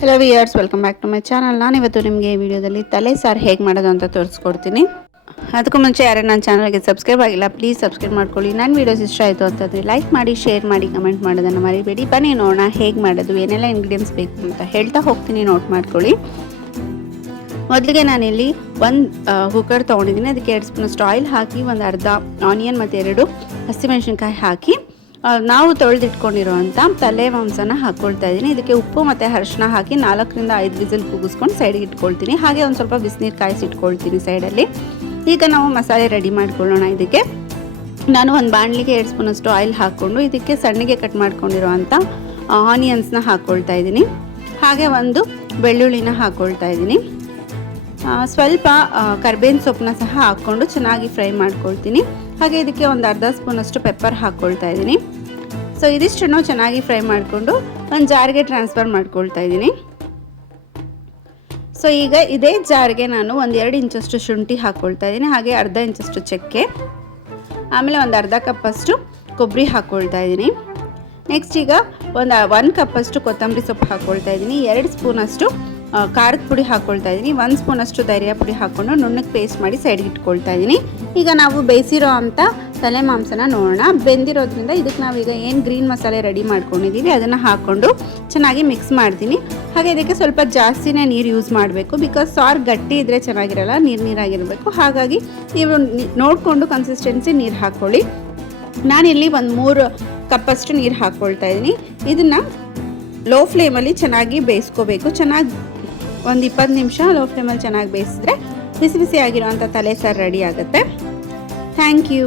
Hello viewers, welcome back to my channel. ನಾನಿವತ್ತು ನಿಮಗೆ ಈ ವಿಡಿಯೋದಲ್ಲಿ ತಲೆ ಸಾರು ಹೇಗೆ ಮಾಡೋದು ಅಂತ ತೋರಿಸ್ಕೊಡ್ತೀನಿ. ಅದಕ್ಕೂ ಮುಂಚೆ ಯಾರೇ ನನ್ನ ಚಾನಲ್ಗೆ ಸಬ್ಸ್ಕ್ರೈಬ್ ಆಗಿಲ್ಲ, ಪ್ಲೀಸ್ ಸಬ್ಸ್ಕ್ರೈಬ್ ಮಾಡ್ಕೊಳ್ಳಿ. ನನ್ನ ವೀಡಿಯೋಸ್ ಇಷ್ಟ ಆಯಿತು ಅಂತಂದರೆ ಲೈಕ್ ಮಾಡಿ, ಶೇರ್ ಮಾಡಿ, ಕಮೆಂಟ್ ಮಾಡೋದನ್ನು ಮರಿಬೇಡಿ. ಬನ್ನಿ ನೋಡೋಣ ಹೇಗೆ ಮಾಡೋದು, ಏನೆಲ್ಲ ಇಂಗ್ರೀಡಿಯೆಂಟ್ಸ್ ಬೇಕು ಅಂತ ಹೇಳ್ತಾ ಹೋಗ್ತೀನಿ, ನೋಟ್ ಮಾಡ್ಕೊಳ್ಳಿ. ಮೊದಲಿಗೆ ನಾನಿಲ್ಲಿ ಒಂದು ಕುಕ್ಕರ್ ತೊಗೊಂಡಿದ್ದೀನಿ. ಅದಕ್ಕೆ 2 ಸ್ಪೂನಷ್ಟು ಆಯಿಲ್ ಹಾಕಿ, ಒಂದು ಅರ್ಧ ಆನಿಯನ್ ಮತ್ತು 2 ಹಸಿಮೆಣಸಿನ್ಕಾಯಿ ಹಾಕಿ ನಾವು ತೊಳೆದಿಟ್ಕೊಂಡಿರೋವಂಥ ತಲೆ ಮಾಂಸನ ಹಾಕ್ಕೊಳ್ತಾ ಇದ್ದೀನಿ. ಇದಕ್ಕೆ ಉಪ್ಪು ಮತ್ತು ಅರಿಶಿನ ಹಾಕಿ 4 ರಿಂದ 5 ವಿಸಿಲ್ ಕೂಗಿಸ್ಕೊಂಡು ಸೈಡಿಗೆ ಇಟ್ಕೊಳ್ತೀನಿ. ಹಾಗೆ ಒಂದು ಸ್ವಲ್ಪ ಬಿಸಿನೀರು ಕಾಯಿಸಿ ಇಟ್ಕೊಳ್ತೀನಿ ಸೈಡಲ್ಲಿ. ಈಗ ನಾವು ಮಸಾಲೆ ರೆಡಿ ಮಾಡ್ಕೊಳ್ಳೋಣ. ಇದಕ್ಕೆ ನಾನು ಒಂದು ಬಾಣಲಿಗೆ 2 ಸ್ಪೂನಷ್ಟು ಆಯಿಲ್ ಹಾಕ್ಕೊಂಡು ಇದಕ್ಕೆ ಸಣ್ಣಗೆ ಕಟ್ ಮಾಡ್ಕೊಂಡಿರೋವಂಥ ಆನಿಯನ್ಸ್ನ ಹಾಕ್ಕೊಳ್ತಾ ಇದ್ದೀನಿ. ಹಾಗೆ ಒಂದು ಬೆಳ್ಳುಳ್ಳಿನ ಹಾಕ್ಕೊಳ್ತಾ ಇದ್ದೀನಿ. ಸ್ವಲ್ಪ ಕರ್ಬೇವಿನ ಸೊಪ್ಪನ್ನ ಸಹ ಹಾಕ್ಕೊಂಡು ಚೆನ್ನಾಗಿ ಫ್ರೈ ಮಾಡ್ಕೊಳ್ತೀನಿ. ಹಾಗೆ ಇದಕ್ಕೆ ಒಂದು ಅರ್ಧ ಸ್ಪೂನಷ್ಟು ಪೆಪ್ಪರ್ ಹಾಕ್ಕೊಳ್ತಾ ಇದ್ದೀನಿ. ಸೊ ಇದಿಷ್ಟನ್ನು ಚೆನ್ನಾಗಿ ಫ್ರೈ ಮಾಡಿಕೊಂಡು ಒಂದು ಜಾರ್ಗೆ ಟ್ರಾನ್ಸ್ಫರ್ ಮಾಡ್ಕೊಳ್ತಾ ಇದ್ದೀನಿ. ಸೊ ಈಗ ಇದೇ ಜಾರ್ಗೆ ನಾನು ಒಂದು 2 ಇಂಚಷ್ಟು ಶುಂಠಿ ಹಾಕ್ಕೊಳ್ತಾ ಇದ್ದೀನಿ. ಹಾಗೆ ಅರ್ಧ ಇಂಚಷ್ಟು ಚಕ್ಕೆ, ಆಮೇಲೆ ಒಂದು ಅರ್ಧ ಕಪ್ಪಷ್ಟು ಕೊಬ್ಬರಿ ಹಾಕ್ಕೊಳ್ತಾ ಇದ್ದೀನಿ. ನೆಕ್ಸ್ಟ್ ಈಗ ಒಂದು 1 ಕಪ್ಪಷ್ಟು ಕೊತ್ತಂಬರಿ ಸೊಪ್ಪು ಹಾಕ್ಕೊಳ್ತಾ ಇದ್ದೀನಿ. 2 ಸ್ಪೂನಷ್ಟು ಖಾರದ ಪುಡಿ ಹಾಕ್ಕೊಳ್ತಾ ಇದ್ದೀನಿ. 1 ಸ್ಪೂನಷ್ಟು ಧನಿಯಾ ಪುಡಿ ಹಾಕ್ಕೊಂಡು ನುಣ್ಣಗೆ ಪೇಸ್ಟ್ ಮಾಡಿ ಸೈಡ್ಗೆ ಇಟ್ಕೊಳ್ತಾ ಇದ್ದೀನಿ. ಈಗ ನಾವು ಬೇಯಿಸಿರೋ ಅಂಥ ತಲೆ ಮಾಂಸನ ನೋಡೋಣ. ಬೆಂದಿರೋದ್ರಿಂದ ಇದಕ್ಕೆ ನಾವೀಗ ಏನು ಗ್ರೀನ್ ಮಸಾಲೆ ರೆಡಿ ಮಾಡ್ಕೊಂಡಿದ್ದೀವಿ ಅದನ್ನು ಹಾಕ್ಕೊಂಡು ಚೆನ್ನಾಗಿ ಮಿಕ್ಸ್ ಮಾಡ್ತೀನಿ. ಹಾಗೆ ಇದಕ್ಕೆ ಸ್ವಲ್ಪ ಜಾಸ್ತಿನೇ ನೀರು ಯೂಸ್ ಮಾಡಬೇಕು, ಬಿಕಾಸ್ ಸಾರು ಗಟ್ಟಿ ಇದ್ದರೆ ಚೆನ್ನಾಗಿರಲ್ಲ, ನೀರಾಗಿರಬೇಕು. ಹಾಗಾಗಿ ನೀವು ನೋಡಿಕೊಂಡು ಕನ್ಸಿಸ್ಟೆನ್ಸಿ ನೀರು ಹಾಕ್ಕೊಳ್ಳಿ. ನಾನಿಲ್ಲಿ ಒಂದು 3 ಕಪ್ಪಷ್ಟು ನೀರು ಹಾಕ್ಕೊಳ್ತಾ ಇದ್ದೀನಿ. ಇದನ್ನು ಲೋ ಫ್ಲೇಮಲ್ಲಿ ಚೆನ್ನಾಗಿ ಬೇಯಿಸ್ಕೋಬೇಕು. ಚೆನ್ನಾಗಿ ಒಂದು 20 ನಿಮಿಷ ಲೋ ಫ್ಲೇಮಲ್ಲಿ ಚೆನ್ನಾಗಿ ಬೇಯಿಸಿದ್ರೆ ಬಿಸಿ ಬಿಸಿ ಆಗಿರೋವಂಥ ತಲೆ ಸಾರು ರೆಡಿ ಆಗುತ್ತೆ. Thank you.